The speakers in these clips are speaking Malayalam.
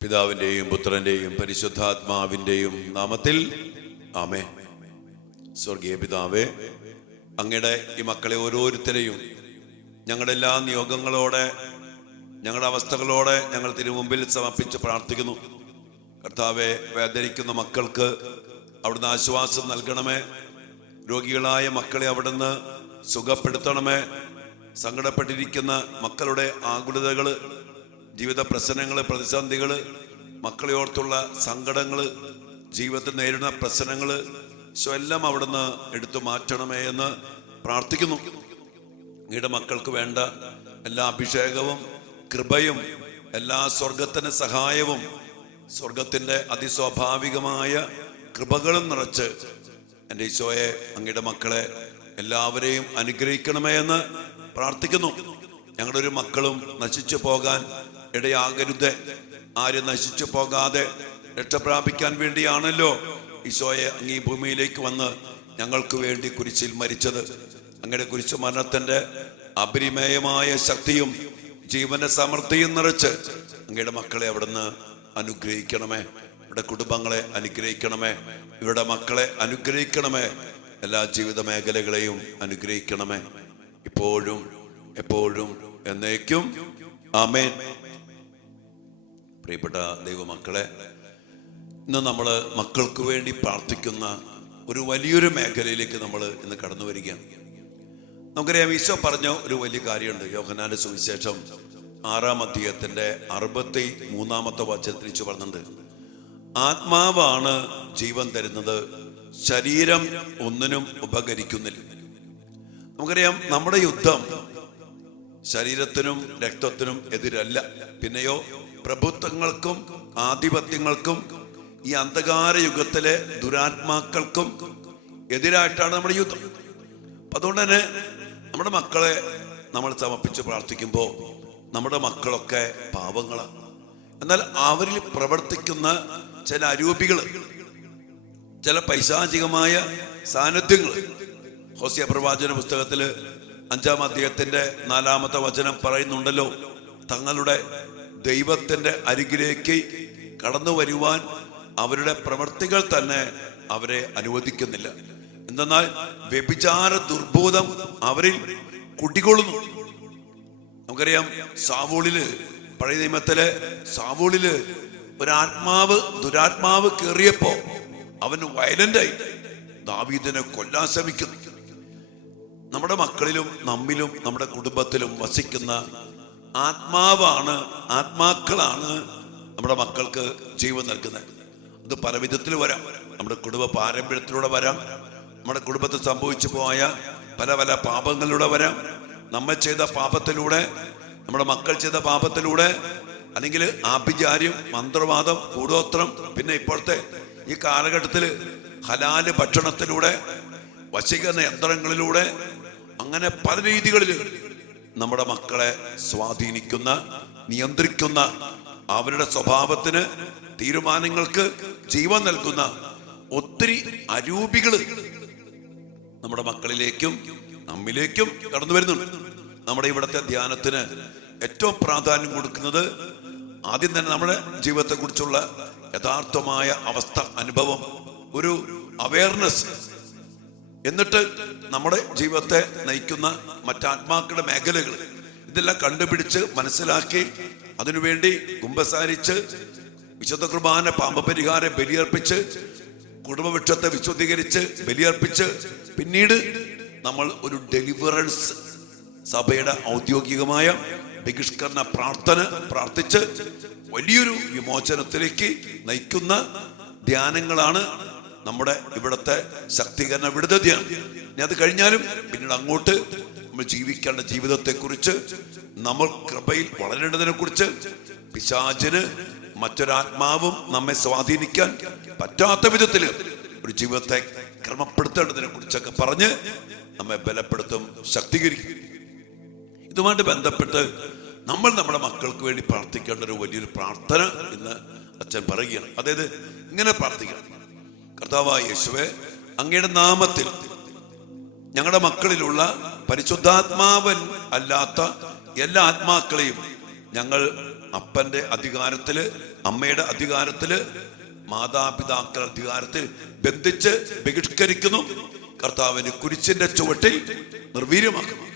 പിതാവിൻ്റെയും പുത്രൻ്റെയും പരിശുദ്ധാത്മാവിൻ്റെയും നാമത്തിൽ ആമേൻ. സ്വർഗീയ പിതാവേ, അങ്ങയുടെ ഈ മക്കളെ ഓരോരുത്തരെയും ഞങ്ങളുടെ എല്ലാ നിയോഗങ്ങളോടെ, ഞങ്ങളുടെ അവസ്ഥകളോടെ ഞങ്ങൾ തിരുമുമ്പിൽ സമർപ്പിച്ച് പ്രാർത്ഥിക്കുന്നു. കർത്താവെ, വേദനിക്കുന്ന മക്കൾക്ക് അവിടുന്ന് ആശ്വാസം നൽകണമേ. രോഗികളായ മക്കളെ അവിടുന്ന് സുഖപ്പെടുത്തണമേ. സങ്കടപ്പെട്ടിരിക്കുന്ന മക്കളുടെ ആകുലതകൾ, ജീവിത പ്രശ്നങ്ങൾ, പ്രതിസന്ധികൾ, മക്കളെ ഓർത്തുള്ള സങ്കടങ്ങൾ, ജീവിതത്തിൽ നേരിടുന്ന പ്രശ്നങ്ങൾ എല്ലാം അവിടുന്ന് എടുത്തു മാറ്റണമേ എന്ന് പ്രാർത്ഥിക്കുന്നു. അങ്ങയുടെ മക്കൾക്ക് വേണ്ട എല്ലാ അഭിഷേകവും കൃപയും എല്ലാ സ്വർഗത്തിന്റെ സഹായവും സ്വർഗത്തിന്റെ അതിസ്വാഭാവികമായ കൃപകളും നിറച്ച് എൻ്റെ ഈശോയെ, അങ്ങയുടെ മക്കളെ എല്ലാവരെയും അനുഗ്രഹിക്കണമേ എന്ന് പ്രാർത്ഥിക്കുന്നു. ഞങ്ങളുടെ ഒരു മക്കളും നശിച്ചു പോകാൻ ഇടയാകരുത്. ആരും നശിച്ചു പോകാതെ രക്ഷപ്രാപിക്കാൻ വേണ്ടിയാണല്ലോ ഈശോയെ അങ്ങ് ഈ ഭൂമിയിലേക്ക് വന്ന് ഞങ്ങൾക്ക് വേണ്ടി കുരിശിൽ മരിച്ചത്. അങ്ങയുടെ കുരിശു മരണത്തിന്റെ അപരിമേയമായ ശക്തിയും ജീവന്റെ സമൃദ്ധിയും നിറച്ച് അങ്ങയുടെ മക്കളെ അവിടുന്ന് അനുഗ്രഹിക്കണമേ. ഇവിടെ കുടുംബങ്ങളെ അനുഗ്രഹിക്കണമേ. ഇവരുടെ മക്കളെ അനുഗ്രഹിക്കണമേ. എല്ലാ ജീവിത മേഖലകളെയും അനുഗ്രഹിക്കണമേ, ഇപ്പോഴും എപ്പോഴും എന്നേക്കും. ആമേൻ. പ്രിയപ്പെട്ട ദൈവമക്കളെ, ഇന്ന് നമ്മൾ മക്കൾക്ക് വേണ്ടി പ്രാർത്ഥിക്കുന്ന ഒരു വലിയൊരു മേഖലയിലേക്ക് നമ്മൾ ഇന്ന് കടന്നു വരികയാണ്. നമുക്കറിയാം, ഈശോ പറഞ്ഞ ഒരു വലിയ കാര്യമുണ്ട്. യോഹന്നാന്റെ സുവിശേഷം 6-ാം അധ്യായത്തിന്റെ 63-ാമത്തെ വചനത്തിൽ ഈശോ പറഞ്ഞിട്ടുണ്ട്, ആത്മാവാണ് ജീവൻ തരുന്നത്, ശരീരം ഒന്നിനും ഉപകരിക്കുന്നില്ല. നമുക്കറിയാം, നമ്മുടെ യുദ്ധം ശരീരത്തിനും രക്തത്തിനും എതിരല്ല, പിന്നെയോ പ്രഭുത്വങ്ങൾക്കും ആധിപത്യങ്ങൾക്കും ഈ അന്ധകാര യുഗത്തിലെ ദുരാത്മാക്കൾക്കും എതിരായിട്ടാണ് നമ്മുടെ യുദ്ധം. അതുകൊണ്ട് തന്നെ നമ്മുടെ മക്കളെ നമ്മൾ സമർപ്പിച്ച് പ്രാർത്ഥിക്കുമ്പോൾ നമ്മുടെ മക്കളൊക്കെ പാവങ്ങളാണ്. എന്നാൽ അവരിൽ പ്രവർത്തിക്കുന്ന ചില അരൂപികൾ, ചില പൈശാചികമായ സാന്നിധ്യങ്ങൾ, ഹോസിയ പ്രവാചന പുസ്തകത്തിൽ 5-ാം അധ്യായത്തിന്റെ 4-ാമത്തെ വചനം പറയുന്നുണ്ടല്ലോ, തങ്ങളുടെ ദൈവത്തിന്റെ അരികിലേക്ക് കടന്നു വരുവാൻ അവരുടെ പ്രവൃത്തികൾ തന്നെ അവരെ അനുവദിക്കുന്നില്ല. എന്തെന്നാൽ വ്യഭിചാര ദുർബോധം അവരിൽ കുടികൊള്ളുന്നു. നമുക്കറിയാം, സാവൂളില്, പഴയ നിയമത്തിലെ സാവൂളില് ദുരാത്മാവ് കയറിയപ്പോ അവൻ വയലന്റായി ദാവീദിനെ കൊല്ലാൻ ശ്രമിക്കുന്നു. നമ്മുടെ മക്കളിലും നമ്മിലും നമ്മുടെ കുടുംബത്തിലും വസിക്കുന്ന ആത്മാക്കളാണ് നമ്മുടെ മക്കൾക്ക് ജീവൻ നൽകുന്നത്. അത് പല വിധത്തിൽ വരാം. നമ്മുടെ കുടുംബ പാരമ്പര്യത്തിലൂടെ വരാം, നമ്മുടെ കുടുംബത്തിൽ സംഭവിച്ചു പോയ പല പല പാപങ്ങളിലൂടെ വരാം, നമ്മൾ ചെയ്ത പാപത്തിലൂടെ, നമ്മുടെ മക്കൾ ചെയ്ത പാപത്തിലൂടെ, അല്ലെങ്കിൽ ആഭിചാര്യം, മന്ത്രവാദം, കൂടോത്രം, പിന്നെ ഇപ്പോഴത്തെ ഈ കാലഘട്ടത്തിൽ ഹലാല് ഭക്ഷണത്തിലൂടെ, വശീകരണ യന്ത്രങ്ങളിലൂടെ, അങ്ങനെ പല രീതികളിൽ നമ്മുടെ മക്കളെ സ്വാധീനിക്കുന്ന, നിയന്ത്രിക്കുന്ന, അവരുടെ സ്വഭാവത്തിന്, തീരുമാനങ്ങൾക്ക് ജീവൻ നൽകുന്ന ഒത്തിരി അരൂപികൾ നമ്മുടെ മക്കളിലേക്കും നമ്മിലേക്കും കടന്നു വരുന്നുണ്ട്. നമ്മുടെ ഇവിടുത്തെ ധ്യാനത്തിന് ഏറ്റവും പ്രാധാന്യം കൊടുക്കുന്നത് ആദ്യം തന്നെ നമ്മുടെ ജീവിതത്തെ കുറിച്ചുള്ള യഥാർത്ഥമായ അവസ്ഥ, അനുഭവം, ഒരു അവയർനെസ്, എന്നിട്ട് നമ്മുടെ ജീവിതത്തെ നയിക്കുന്ന മറ്റാത്മാക്കളുടെ മേഖലകൾ, ഇതെല്ലാം കണ്ടുപിടിച്ച് മനസ്സിലാക്കി അതിനുവേണ്ടി കുമ്പസാരിച്ച് വിശുദ്ധ കുർബാന പാപപരിഹാരം ബലിയർപ്പിച്ച് കുടുംബവൃക്ഷത്തെ വിശുദ്ധീകരിച്ച് ബലിയർപ്പിച്ച് പിന്നീട് നമ്മൾ ഒരു ഡെലിവറൻസ്, സഭയുടെ ഔദ്യോഗികമായ ബഹിഷ്കരണ പ്രാർത്ഥിച്ച് വലിയൊരു വിമോചനത്തിലേക്ക് നയിക്കുന്ന ധ്യാനങ്ങളാണ് നമ്മുടെ ഇവിടുത്തെ ശക്തീകരണ വിടുതധ്യാനം. ഇനി അത് കഴിഞ്ഞാലും പിന്നീട് അങ്ങോട്ട് നമ്മൾ ജീവിക്കേണ്ട ജീവിതത്തെക്കുറിച്ച്, നമ്മൾ കൃപയിൽ വളരേണ്ടതിനെ കുറിച്ച്, പിശാചിന് മറ്റൊരാത്മാവും നമ്മെ സ്വാധീനിക്കാൻ പറ്റാത്ത വിധത്തിൽ ഒരു ജീവിതത്തെ ക്രമപ്പെടുത്തേണ്ടതിനെ കുറിച്ചൊക്കെ പറഞ്ഞ് നമ്മെ ബലപ്പെടുത്തും, ശക്തീകരിക്കും. ഇതുമായിട്ട് ബന്ധപ്പെട്ട് നമ്മൾ നമ്മുടെ മക്കൾക്ക് വേണ്ടി പ്രാർത്ഥിക്കേണ്ട ഒരു വലിയൊരു പ്രാർത്ഥന ഇന്ന് അച്ഛൻ പറയുകയാണ്. അതായത് ഇങ്ങനെ പ്രാർത്ഥിക്കണം: കർത്താവായ യേശുവേ, അങ്ങയുടെ നാമത്തിൽ ഞങ്ങളുടെ മക്കളിലുള്ള പരിശുദ്ധാത്മാവൻ അല്ലാത്ത എല്ലാ ആത്മാക്കളെയും ഞങ്ങൾ അപ്പന്റെ അധികാരത്തില്, അമ്മയുടെ അധികാരത്തില്, മാതാപിതാക്കളുടെ അധികാരത്തിൽ ബന്ധിച്ച് ബഹിഷ്കരിക്കുന്നു. കർത്താവിന്റെ കുരിശിന്റെ ചുവട്ടിൽ നിർവീര്യമാക്കുന്നു.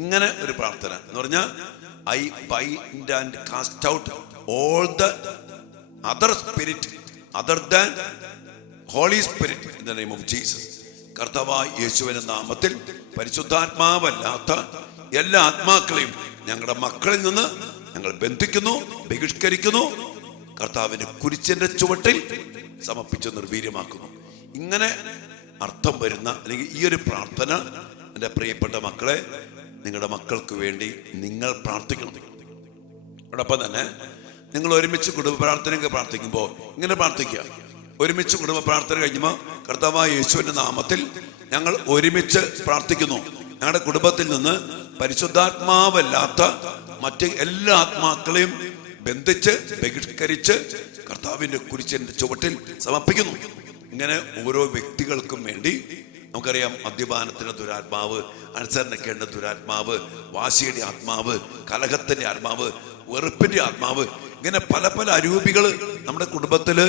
ഇങ്ങനെ ഒരു പ്രാർത്ഥന എന്ന് പറഞ്ഞാൽ I bind and cast out all the other spirit other than holy spirit in the name of Jesus. കർത്താവായ യേശുവിന്റെ നാമത്തിൽ പരിശുദ്ധാത്മാവല്ലാത്ത എല്ലാ ആത്മാക്കളെയും ഞങ്ങളുടെ മക്കളിൽ നിന്ന് ഞങ്ങൾ ബന്ധിക്കുന്നു, ബഹിഷ്കരിക്കുന്നു. കർത്താവിന്റെ കുരിശിന്റെ ചുവട്ടിൽ സമർപ്പിച്ച് നിർവീര്യമാക്കുന്നു. ഇങ്ങനെ അർത്ഥം വരുന്ന അല്ലെങ്കിൽ ഈ ഒരു പ്രാർത്ഥന എൻ്റെ പ്രിയപ്പെട്ട മക്കളെ, നിങ്ങളുടെ മക്കൾക്ക് വേണ്ടി നിങ്ങൾ പ്രാർത്ഥിക്കണം. അതോടൊപ്പം തന്നെ നിങ്ങൾ ഒരുമിച്ച് കുടുംബ പ്രാർത്ഥനയൊക്കെ പ്രാർത്ഥിക്കുമ്പോൾ ഇങ്ങനെ പ്രാർത്ഥിക്കുക. ഒരുമിച്ച് കുടുംബ പ്രാർത്ഥന കഴിയുമ്പോൾ കർത്താവായ യേശുവിന്റെ നാമത്തിൽ ഞങ്ങൾ ഒരുമിച്ച് പ്രാർത്ഥിക്കുന്നു. ഞങ്ങളുടെ കുടുംബത്തിൽ നിന്ന് പരിശുദ്ധാത്മാവല്ലാത്ത മറ്റ് എല്ലാ ആത്മാക്കളെയും ബന്ധിച്ച് ബഹിഷ്കരിച്ച് കർത്താവിന്റെ കുരിശിന്റെ ചുവട്ടിൽ സമർപ്പിക്കുന്നു. ഇങ്ങനെ ഓരോ വ്യക്തികൾക്കും വേണ്ടി നമുക്കറിയാം, മദ്യപാനത്തിന്റെ ദുരാത്മാവ്, അനുസരണക്കേണ്ട ദുരാത്മാവ്, വാശിയുടെ ആത്മാവ്, കലഹത്തിന്റെ ആത്മാവ്, വെറുപ്പിന്റെ ആത്മാവ്, ഇങ്ങനെ പല പല അരൂപികൾ നമ്മുടെ കുടുംബത്തില്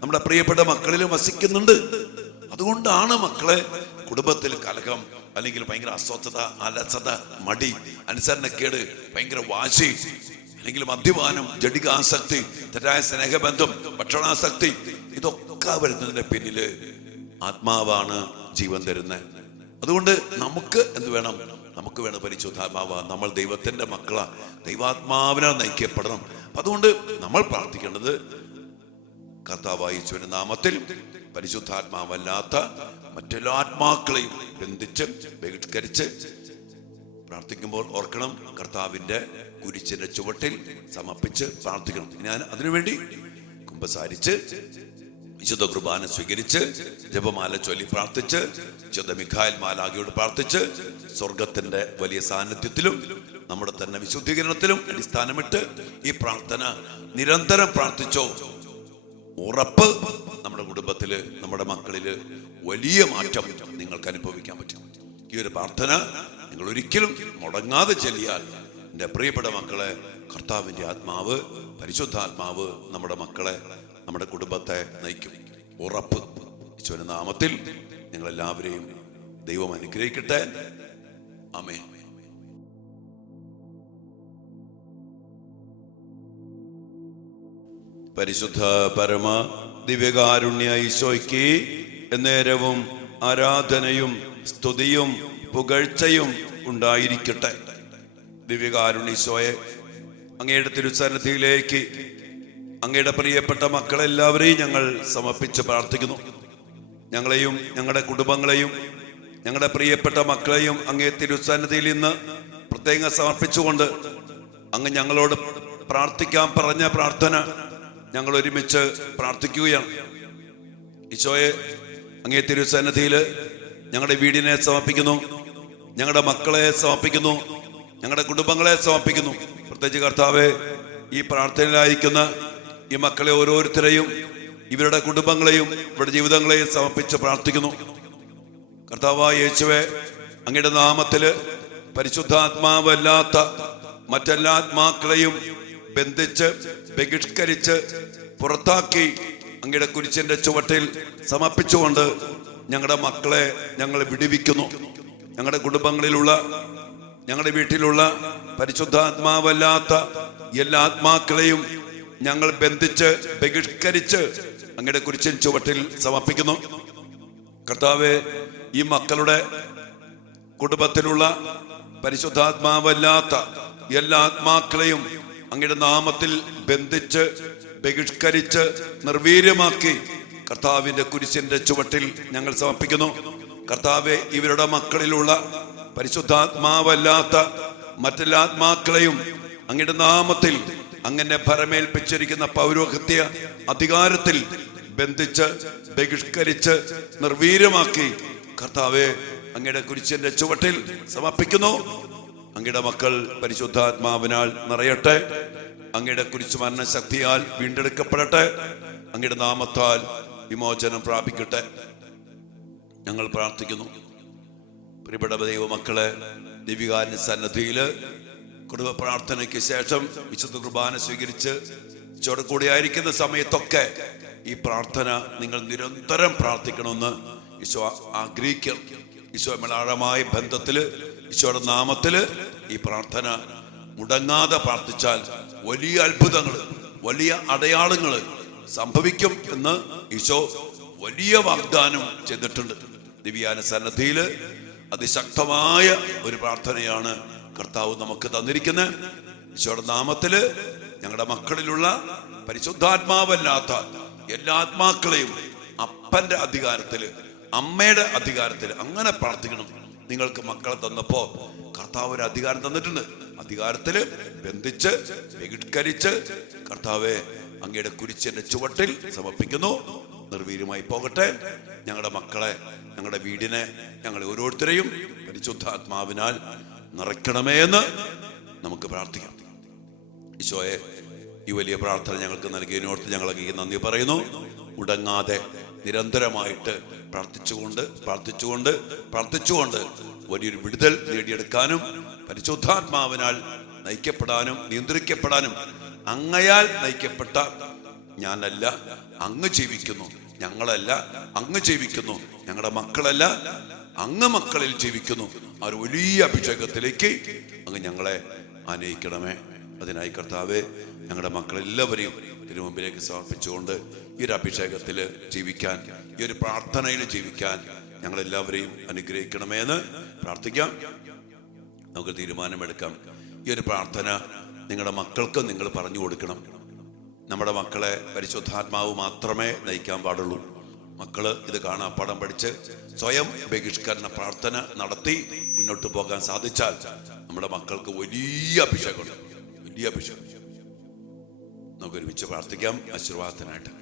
നമ്മുടെ പ്രിയപ്പെട്ട മക്കളിലും വസിക്കുന്നുണ്ട്. അതുകൊണ്ടാണ് മക്കളെ കുടുംബത്തിൽ കലഹം, അല്ലെങ്കിൽ ഭയങ്കര അസ്വസ്ഥത, അലസത, മടി, അനുസരണക്കേട്, ഭയങ്കര വാശി, അല്ലെങ്കിൽ മദ്യപാനം, ജഡികാസക്തി, തെറ്റായ സ്നേഹബന്ധം, ഭക്ഷണാസക്തി, ഇതൊക്കെ വരുന്നതിന്റെ പിന്നില് ആത്മാവാണ് ജീവൻ തരുന്നത്. അതുകൊണ്ട് നമുക്ക് എന്ത് വേണം? നമുക്ക് വേണം പരിശുദ്ധാത്മാവ്. നമ്മൾ ദൈവത്തിന്റെ മക്കളാ, ദൈവാത്മാവിനാൽ നയിക്കപ്പെടണം. അതുകൊണ്ട് നമ്മൾ പ്രാർത്ഥിക്കേണ്ടത് കർത്താവായ യേശുവിന്റെ നാമത്തിൽ പരിശുദ്ധാത്മാവല്ലാത്ത മറ്റെല്ലാ ആത്മാക്കളെയും ബന്ധിച്ച് ബഹിഷ്കരിച്ച് പ്രാർത്ഥിക്കുമ്പോൾ ഓർക്കണം, കർത്താവിന്റെ കുരിശിന്റെ ചുവട്ടിൽ സമർപ്പിച്ച് പ്രാർത്ഥിക്കണം. ഞാൻ അതിനുവേണ്ടി കുമ്പസാരിച്ച് വിശുദ്ധ കുർബാന സ്വീകരിച്ച് ജപമാല ചൊല്ലി പ്രാർത്ഥിച്ച് വിശുദ്ധ മിഖായേൽ മാലാഖയോട് പ്രാർത്ഥിച്ച് സ്വർഗത്തിന്റെ വലിയ സാന്നിധ്യത്തിലും നമ്മുടെ തന്നെ വിശുദ്ധീകരണത്തിലും അടിസ്ഥാനമിട്ട് ഈ പ്രാർത്ഥന നിരന്തരം പ്രാർത്ഥിച്ചോ, ഉറപ്പ് നമ്മുടെ കുടുംബത്തില്, നമ്മുടെ മക്കളില് വലിയ മാറ്റം നിങ്ങൾക്ക് അനുഭവിക്കാൻ പറ്റും. ഈ ഒരു പ്രാർത്ഥന നിങ്ങൾ ഒരിക്കലും മുടങ്ങാതെ ചൊല്ലിയാൽ എൻ്റെ പ്രിയപ്പെട്ട മക്കളെ, കർത്താവിൻ്റെ ആത്മാവ്, പരിശുദ്ധാത്മാവ് നമ്മുടെ മക്കളെ, നമ്മുടെ കുടുംബത്തെ നയിക്കും. ഉറപ്പ്. ഈശോയുടെ നാമത്തിൽ നിങ്ങളെല്ലാവരെയും ദൈവം അനുഗ്രഹിക്കട്ടെ. ആമേൻ. പരിശുദ്ധ പരമ ദിവ്യകാരുണ്യ ഈശോയ്ക്ക് എന്നേരവും ആരാധനയും സ്തുതിയും പുകഴ്ചയും ഉണ്ടായിരിക്കട്ടെ. ദിവ്യകാരുണ്യ ഈശോയെ, അങ്ങയുടെ തിരുസന്നിധിയിലേക്ക് അങ്ങയുടെ പ്രിയപ്പെട്ട മക്കളെല്ലാവരെയും ഞങ്ങൾ സമർപ്പിച്ച് പ്രാർത്ഥിക്കുന്നു. ഞങ്ങളെയും ഞങ്ങളുടെ കുടുംബങ്ങളെയും ഞങ്ങളുടെ പ്രിയപ്പെട്ട മക്കളെയും അങ്ങേ തിരുസന്നിധിയിൽ ഇന്ന് പ്രത്യേകം സമർപ്പിച്ചുകൊണ്ട് അങ്ങ് ഞങ്ങളോട് പ്രാർത്ഥിക്കാൻ പറഞ്ഞ പ്രാർത്ഥന ഞങ്ങൾ ഒരുമിച്ച് പ്രാർത്ഥിക്കുകയാണ്. ഈശോയെ, അങ്ങേ തിരുസന്നിധിയിൽ ഞങ്ങളുടെ വീടിനെ സമർപ്പിക്കുന്നു, ഞങ്ങളുടെ മക്കളെ സമർപ്പിക്കുന്നു, ഞങ്ങളുടെ കുടുംബങ്ങളെ സമർപ്പിക്കുന്നു. പ്രത്യേകിച്ച് കർത്താവെ, ഈ പ്രാർത്ഥനയിലായിരിക്കുന്ന ഈ മക്കളെ ഓരോരുത്തരെയും ഇവരുടെ കുടുംബങ്ങളെയും ഇവരുടെ ജീവിതങ്ങളെയും സമർപ്പിച്ച് പ്രാർത്ഥിക്കുന്നു. കർത്താവായ യേശുവേ, അങ്ങയുടെ നാമത്തില് പരിശുദ്ധാത്മാവല്ലാത്ത മറ്റെല്ലാ ആത്മാക്കളെയും ബന്ധിച്ച് ബഹിഷ്കരിച്ച് പുറത്താക്കി അങ്ങയുടെ കുരിശിന്റെ ചുവട്ടിൽ സമർപ്പിച്ചുകൊണ്ട് ഞങ്ങളുടെ മക്കളെ ഞങ്ങൾ വിടുവിക്കുന്നു. ഞങ്ങളുടെ കുടുംബങ്ങളിലുള്ള, ഞങ്ങളുടെ വീട്ടിലുള്ള പരിശുദ്ധാത്മാവല്ലാത്ത എല്ലാ ആത്മാക്കളെയും ഞങ്ങൾ ബന്ധിച്ച് ബഹിഷ്കരിച്ച് അങ്ങയുടെ കുരിശിൻ ചുവട്ടിൽ സമർപ്പിക്കുന്നു. കർത്താവേ, ഈ മക്കളുടെ കുടുംബത്തിലുള്ള പരിശുദ്ധാത്മാവല്ലാത്ത എല്ലാ ആത്മാക്കളെയും അങ്ങയുടെ നാമത്തിൽ ബന്ധിച്ച് ബഹിഷ്കരിച്ച് നിർവീര്യമാക്കി കർത്താവിന്റെ കുരിശിന്റെ ചുവട്ടിൽ ഞങ്ങൾ സമർപ്പിക്കുന്നു. കർത്താവെ, ഇവരുടെ മക്കളിലുള്ള പരിശുദ്ധാത്മാവല്ലാത്ത മറ്റെല്ലാ ആത്മാക്കളെയും അങ്ങയുടെ നാമത്തിൽ അങ്ങനെ ഭരമേൽപ്പിച്ചിരിക്കുന്ന പൗരോഹിത്യ അധികാരത്തിൽ ബന്ധിച്ച് ബഹിഷ്കരിച്ച് നിർവീര്യമാക്കി കർത്താവെ അങ്ങയുടെ കുരിശിന്റെ ചുവട്ടിൽ സമർപ്പിക്കുന്നു. അങ്ങയുടെ മക്കൾ പരിശുദ്ധാത്മാവിനാൽ നിറയട്ടെ. അങ്ങയുടെ കുരിശ് മരണ ശക്തിയാൽ വീണ്ടെടുക്കപ്പെടട്ടെ. അങ്ങയുടെ നാമത്താൽ വിമോചനം പ്രാപിക്കട്ടെ. ഞങ്ങൾ പ്രാർത്ഥിക്കുന്നു. പ്രിയപ്പെട്ട ദൈവമക്കളെ, ദിവ്യകാരുണ്യ സന്നിധിയിൽ കുടുംബ പ്രാർത്ഥനയ്ക്ക് ശേഷം വിശുദ്ധ കുർബാന സ്വീകരിച്ച് ഈശോയുടെ കൂടെ ആയിരിക്കുന്ന സമയത്തൊക്കെ ഈ പ്രാർത്ഥന നിങ്ങൾ നിരന്തരം പ്രാർത്ഥിക്കണമെന്ന് ഈശോ ആഗ്രഹിക്കണം. ഈശോ ആഴമായ ബന്ധത്തില് ഈശോയുടെ നാമത്തില് ഈ പ്രാർത്ഥന മുടങ്ങാതെ പ്രാർത്ഥിച്ചാൽ വലിയ അത്ഭുതങ്ങള്, വലിയ അടയാളങ്ങള് സംഭവിക്കും എന്ന് ഈശോ വലിയ വാഗ്ദാനം ചെയ്തിട്ടുണ്ട്. ദിവ്യാന സന്നദ്ധിയില് അതിശക്തമായ ഒരു പ്രാർത്ഥനയാണ് കർത്താവ് നമുക്ക് തന്നിരിക്കുന്നത്. ഈശോയുടെ നാമത്തില് ഞങ്ങളുടെ മക്കളിലുള്ള പരിശുദ്ധാത്മാവല്ലാത്ത എല്ലാ ആത്മാക്കളെയും അപ്പന്റെ അധികാരത്തില്, അമ്മയുടെ അധികാരത്തില് അങ്ങനെ പ്രാർത്ഥിക്കണം. നിങ്ങൾക്ക് മക്കളെ തന്നപ്പോ കർത്താവ് ഒരു അധികാരം തന്നിട്ടുണ്ട്. അധികാരത്തില് ബന്ധിച്ച് ബഹിഷ്കരിച്ച് കർത്താവെ അങ്ങയുടെ കുരിശിന്റെ ചുവട്ടിൽ സമർപ്പിക്കുന്നു. നിർവീര്യമായി പോകട്ടെ. ഞങ്ങളുടെ മക്കളെ, ഞങ്ങളുടെ വീടിനെ, ഞങ്ങളെ ഓരോരുത്തരെയും പരിശുദ്ധാത്മാവിനാൽ നിറയ്ക്കണമേ എന്ന് നമുക്ക് പ്രാർത്ഥിക്കാം. ഈശോയെ, ഈ വലിയ പ്രാർത്ഥന ഞങ്ങൾക്ക് നൽകിയതിനോർത്ത് ഞങ്ങൾ അങ്ങേക്ക് നന്ദി പറയുന്നു. മുടങ്ങാതെ നിരന്തരമായിട്ട് പ്രാർത്ഥിച്ചുകൊണ്ട് വലിയൊരു വിടുതൽ നേടിയെടുക്കാനും പരിശുദ്ധാത്മാവിനാൽ നയിക്കപ്പെടാനും നിയന്ത്രിക്കപ്പെടാനും, അങ്ങയാൽ നയിക്കപ്പെട്ട ഞാനല്ല അങ്ങ് ജീവിക്കുന്നു, ഞങ്ങളല്ല അങ്ങ് ജീവിക്കുന്നു, ഞങ്ങളുടെ മക്കളല്ല അങ്ങ് മക്കളിൽ ജീവിക്കുന്നു. ആ ഒരു വലിയ അഭിഷേകത്തിലേക്ക് അങ്ങ് ഞങ്ങളെ ആനയിക്കണമേ. അതിനായി കർത്താവേ, ഞങ്ങളുടെ മക്കളെല്ലാവരെയും ഇതിനു മുമ്പിലേക്ക് സമർപ്പിച്ചുകൊണ്ട് ഈ ഒരു അഭിഷേകത്തിൽ ജീവിക്കാൻ, ഈ ഒരു പ്രാർത്ഥനയിൽ ജീവിക്കാൻ ഞങ്ങളെല്ലാവരെയും അനുഗ്രഹിക്കണമേ എന്ന് പ്രാർത്ഥിക്കാം. നമുക്ക് തീരുമാനമെടുക്കാം. ഈ ഒരു പ്രാർത്ഥന നിങ്ങളുടെ മക്കൾക്ക് നിങ്ങൾ പറഞ്ഞു കൊടുക്കണം. നമ്മുടെ മക്കളെ പരിശുദ്ധാത്മാവ് മാത്രമേ നയിക്കാൻ പാടുള്ളൂ. മക്കള് ഇത് കാണാപ്പാഠം പഠിച്ച് സ്വയം ബഹിഷ്കരണ പ്രാർത്ഥന നടത്തി മുന്നോട്ട് പോകാൻ സാധിച്ചാൽ നമ്മുടെ മക്കൾക്ക് വലിയ അഭിഷേകമുണ്ട്, വലിയ അഭിഷേകം. നമുക്ക് ഒരുമിച്ച് പ്രാർത്ഥിക്കാം ആശീർവാദത്തിനായിട്ട്.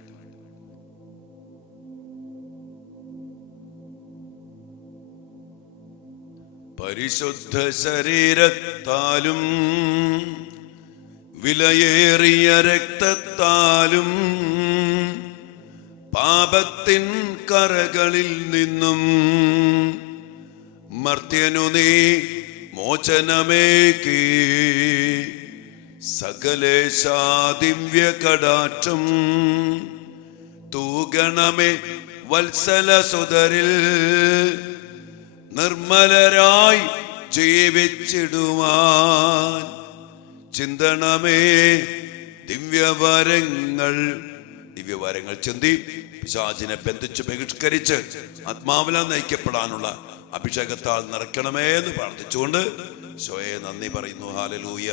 പരിശുദ്ധ ശരീരത്താലും വിലയേറിയ രക്തത്താലും പാപത്തിൻ കറകളിൽ നിന്നും മർത്യനു നീ മോചനമേകി സകലേശാ ദിവ്യ കടാക്ഷം തൂഗണമേ വത്സല സുതരിൽ നിർമ്മലരായി ജീവിച്ചിടുവാൻ ചിന്തണമേ ദിവ്യവരങ്ങൾ ചിന്തി പിശാചിനെ ബന്ധിച്ച് ബഹിഷ്കരിച്ച് ആത്മാവിലാ നയിക്കപ്പെടാനുള്ള അഭിഷേകത്താൽ നിറയ്ക്കണമേ എന്ന് പ്രാർത്ഥിച്ചുകൊണ്ട് ഈശോയെ നന്ദി പറയുന്നു. ഹല്ലേലൂയ.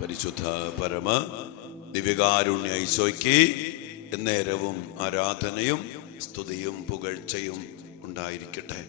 പരിശുദ്ധ പരമ ദിവ്യകാരുണ്യ ഈശോയ്ക്ക് എന്നേരവും ആരാധനയും സ്തുതിയും പുകഴ്ചയും ഉണ്ടായിരിക്കട്ടെ.